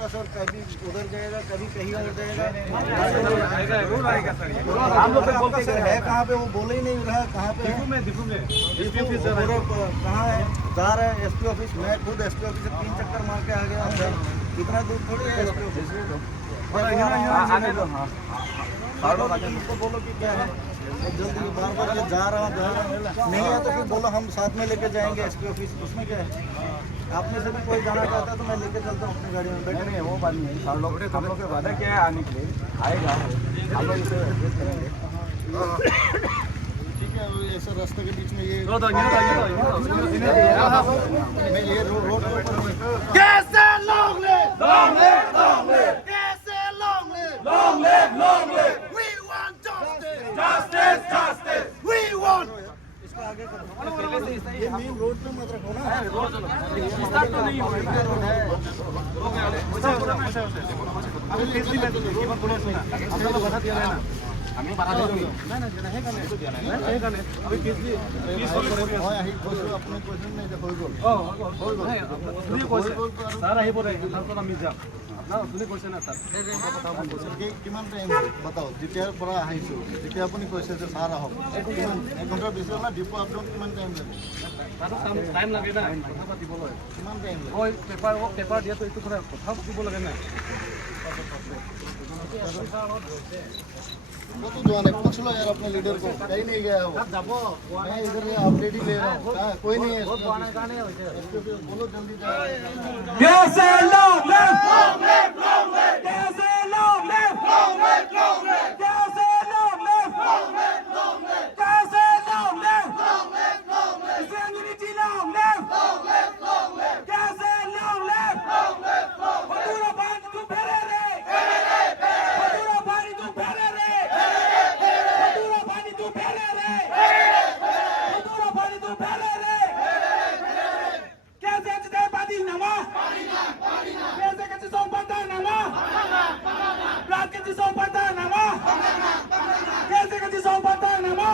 आपका सर कभी उधर जाएगा, कभी कहीं और जाएगा। हम लोग बोलते सर है कहाँ पे, वो बोले ही नहीं रहा कहाँ पे है। डिपो में कहाँ है, जा रहा है एसपी ऑफिस। मैं खुद एसपी ऑफिस से 3 चक्कर मार के आ गया हूँ सर। इतना दूर थोड़ी है एसपी ऑफिस। आने दो। उनको बोलो कि क्या है, जल्दी बार बार ये जा रहा हूँ, नहीं है तो फिर बोलो हम साथ में लेके जाएंगे एसपी ऑफिस। उसमें क्या है, आप में से भी कोई जाना चाहता है तो मैं लेके चलता हूँ अपनी गाड़ी में। बैठे नहीं वो बात नहीं, हम लोग के वादा क्या है आने के लिए आएगा, हम लोग इसे एडजस्ट करेंगे। ठीक है, ऐसे रास्ते के बीच में ये मैं ये रोड के ऊपर कैसे लॉन्ग लिव कैसे long live we want justice we want इसका आगे करो। ये मेन रोड पे मत रखो ना। स्टार्ट तो नहीं हो रहा है। আমি বাধা দিলো না না যেটা হেগানে হেগানে আমি পিছলি আপুনি কৈছে নাই যে হৈ গ'ল। হৈ গ'ল তুমি কৈছে স্যার আহিব ৰে তাৰপৰা আমি যাম। আপোনাৰ তুমি কৈছে না স্যার কিমান টাইম बताओ যেতিয়াৰ পৰা আহিছো, যেতিয়া আপুনি কৈছে যে ছাৰ আহক, কিমান 1 ঘণ্টাৰ পিছত না ডিপো আপডাউন কিমান টাইম লাগে? তাতো টাইম লাগে না কথা পাতিবলৈ। কিমান টাইম লাগে? ওই পেপাৰ দিয়াতো এইটো কথা পাতিব লাগে না। वो तो जो है पूछ लो यार अपने लीडर को, कहीं नहीं गया वो। मैं इधर अपडेट ही ले रहा हूँ, कोई नहीं है। बोलो जल्दी जाओ। कैसे लॉन्ग लिव कैसे लॉन्ग लिव कैसे लॉन्ग लिव कैसे लॉन्ग लिव सेंडिटी लॉन्ग लिव कैसे लॉन्ग लिव मधुरा पानी तू फेरे रे मधुरा पानी तू फेरे रे मधुरा पानी तू फेरे रे मधुरा पानी तू फेरे रे कैसे जिते पानी नमा कैसे के जिसों पता नमा रात के जिसों पता नमा कैसे के जिसों पता नमा